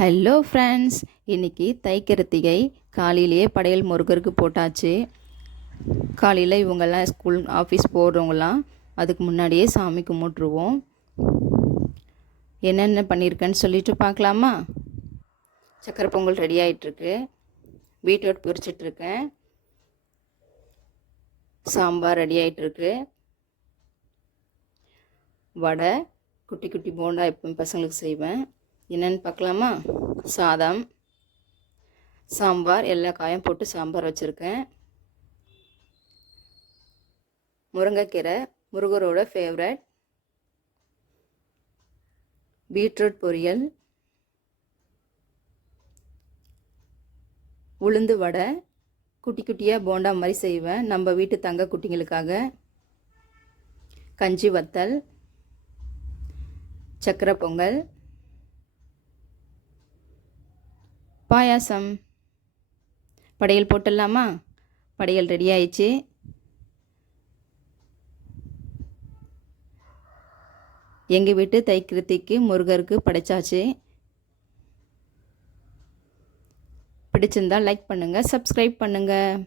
Hello friends, இன்றைக்கி தைக்கிருத்திகை. காலையிலேயே படையல் முருகருக்கு போட்டாச்சு. காலையில் இவங்கெல்லாம் ஸ்கூல் ஆஃபீஸ் போடுறவங்களாம் அதுக்கு முன்னாடியே சாமி கும்பிட்ருவோம். என்னென்ன பண்ணியிருக்கேன்னு சொல்லிட்டு பார்க்கலாமா? சக்கரை பொங்கல் ரெடி ஆகிட்டுருக்கு, பீட்ரூட் பொரிச்சிட்ருக்கேன், சாம்பார் ரெடி ஆகிட்டுருக்கு, வடை, குட்டி குட்டி போண்டா எப்பவும் பசங்களுக்கு செய்வேன். என்னென்னு பார்க்கலாமா? சாதம், சாம்பார், எல்லா காயும் போட்டு சாம்பார் வச்சுருக்கேன். முருங்கைக்கீரை, முருகரோட ஃபேவரட். பீட்ரூட் பொரியல், உளுந்து வடை, குட்டி குட்டியாக போண்டா மாதிரி செய்வேன் நம்ம வீட்டு தங்க குட்டிங்களுக்காக. கஞ்சி வத்தல், சக்கரை பொங்கல், பாயாசம். படையல் போட்டுடலாமா? படையல் ரெடி ஆயிடுச்சு. எங்கள் வீட்டு தைக்கிருத்திக்கு முருகருக்கு படைச்சாச்சு. பிடிச்சிருந்தால் லைக் பண்ணுங்கள், சப்ஸ்கிரைப் பண்ணுங்கள்.